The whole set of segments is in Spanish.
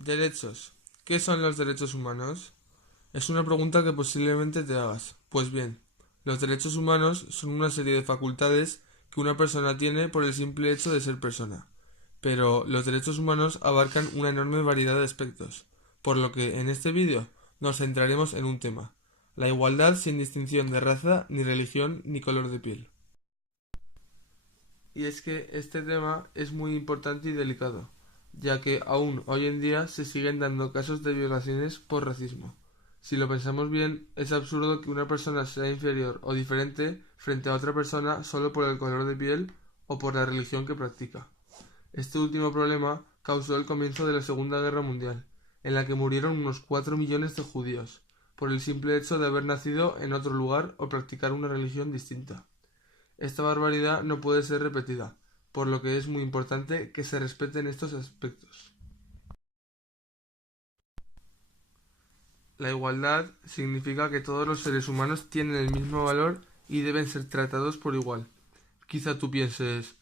Derechos. ¿Qué son los derechos humanos? Es una pregunta que posiblemente te hagas. Pues bien, los derechos humanos son una serie de facultades que una persona tiene por el simple hecho de ser persona. Pero los derechos humanos abarcan una enorme variedad de aspectos, por lo que en este vídeo nos centraremos en un tema: la igualdad sin distinción de raza, ni religión, ni color de piel. Y es que este tema es muy importante y delicado, ya que aún hoy en día se siguen dando casos de violaciones por racismo. Si lo pensamos bien, es absurdo que una persona sea inferior o diferente frente a otra persona solo por el color de piel o por la religión que practica. Este último problema causó el comienzo de la Segunda Guerra Mundial, en la que murieron unos 4 millones de judíos, por el simple hecho de haber nacido en otro lugar o practicar una religión distinta. Esta barbaridad no puede ser repetida, por lo que es muy importante que se respeten estos aspectos. La igualdad significa que todos los seres humanos tienen el mismo valor y deben ser tratados por igual. Quizá tú pienses: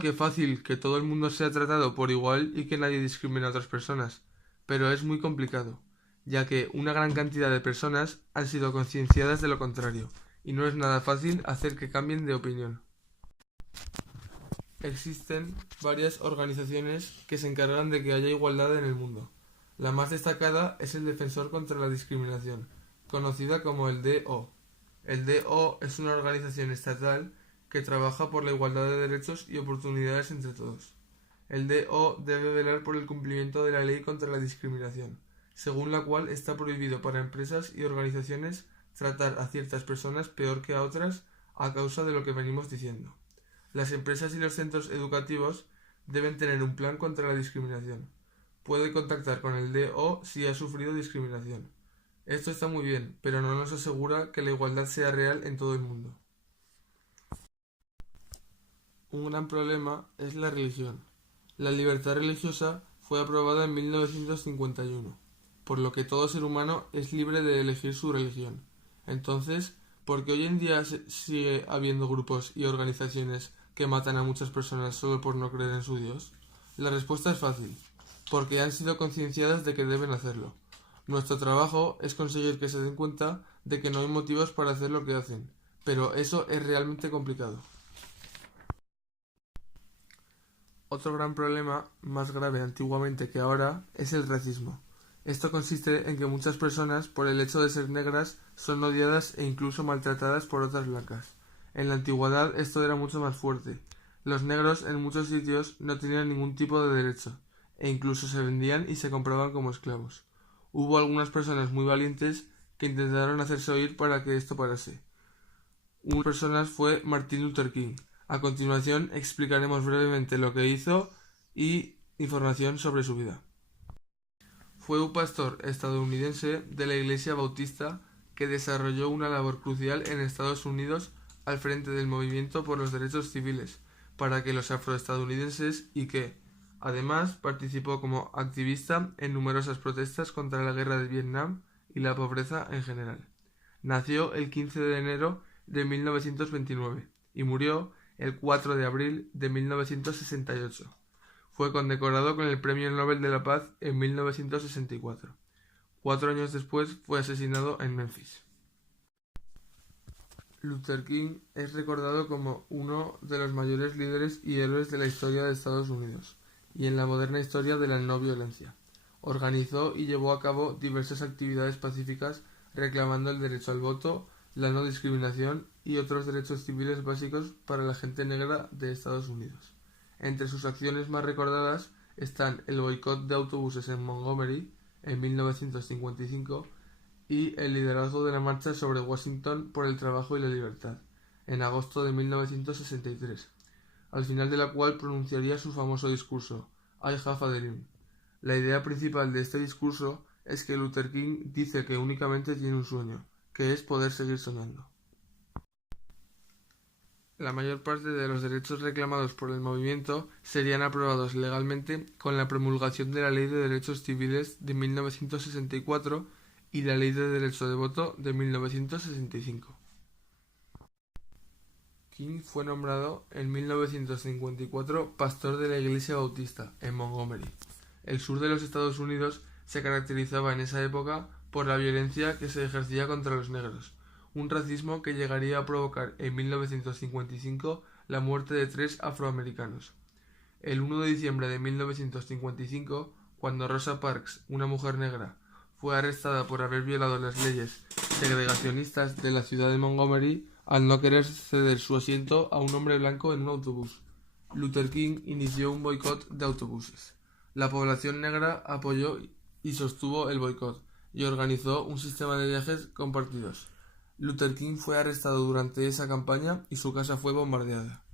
qué fácil, que todo el mundo sea tratado por igual y que nadie discrimine a otras personas. Pero es muy complicado, ya que una gran cantidad de personas han sido concienciadas de lo contrario, y no es nada fácil hacer que cambien de opinión. Existen varias organizaciones que se encargan de que haya igualdad en el mundo. La más destacada es el Defensor contra la Discriminación, conocida como el DO. El DO es una organización estatal que trabaja por la igualdad de derechos y oportunidades entre todos. El DO debe velar por el cumplimiento de la ley contra la discriminación, según la cual está prohibido para empresas y organizaciones tratar a ciertas personas peor que a otras a causa de lo que venimos diciendo. Las empresas y los centros educativos deben tener un plan contra la discriminación. Puede contactar con el DO si ha sufrido discriminación. Esto está muy bien, pero no nos asegura que la igualdad sea real en todo el mundo. Un gran problema es la religión. La libertad religiosa fue aprobada en 1951, por lo que todo ser humano es libre de elegir su religión. Entonces, ¿por qué hoy en día sigue habiendo grupos y organizaciones que matan a muchas personas solo por no creer en su Dios? La respuesta es fácil: porque han sido concienciadas de que deben hacerlo. Nuestro trabajo es conseguir que se den cuenta de que no hay motivos para hacer lo que hacen, pero eso es realmente complicado. Otro gran problema, más grave antiguamente que ahora, es el racismo. Esto consiste en que muchas personas, por el hecho de ser negras, son odiadas e incluso maltratadas por otras blancas. En la antigüedad esto era mucho más fuerte. Los negros en muchos sitios no tenían ningún tipo de derecho, e incluso se vendían y se compraban como esclavos. Hubo algunas personas muy valientes que intentaron hacerse oír para que esto parase. Una de las personas fue Martin Luther King. A continuación explicaremos brevemente lo que hizo y información sobre su vida. Fue un pastor estadounidense de la Iglesia Bautista que desarrolló una labor crucial en Estados Unidos al frente del movimiento por los derechos civiles para que los afroestadounidenses y que, además, participó como activista en numerosas protestas contra la guerra de Vietnam y la pobreza en general. Nació el 15 de enero de 1929 y murió el 4 de abril de 1968. Fue condecorado con el Premio Nobel de la Paz en 1964. 4 años después fue asesinado en Memphis. Luther King es recordado como uno de los mayores líderes y héroes de la historia de Estados Unidos y en la moderna historia de la no violencia. Organizó y llevó a cabo diversas actividades pacíficas reclamando el derecho al voto, la no discriminación y otros derechos civiles básicos para la gente negra de Estados Unidos. Entre sus acciones más recordadas están el boicot de autobuses en Montgomery en 1955 y el liderazgo de la marcha sobre Washington por el trabajo y la libertad en agosto de 1963, al final de la cual pronunciaría su famoso discurso I Have a Dream. La idea principal de este discurso es que Luther King dice que únicamente tiene un sueño, que es poder seguir soñando. La mayor parte de los derechos reclamados por el movimiento serían aprobados legalmente con la promulgación de la Ley de Derechos Civiles de 1964 y la Ley de Derecho de Voto de 1965. King fue nombrado en 1954 pastor de la Iglesia Bautista en Montgomery. El sur de los Estados Unidos se caracterizaba en esa época por la violencia que se ejercía contra los negros, un racismo que llegaría a provocar en 1955 la muerte de 3 afroamericanos. El 1 de diciembre de 1955, cuando Rosa Parks, una mujer negra, fue arrestada por haber violado las leyes segregacionistas de la ciudad de Montgomery al no querer ceder su asiento a un hombre blanco en un autobús, Luther King inició un boicot de autobuses. La población negra apoyó y sostuvo el boicot y organizó un sistema de viajes compartidos. Luther King fue arrestado durante esa campaña y su casa fue bombardeada.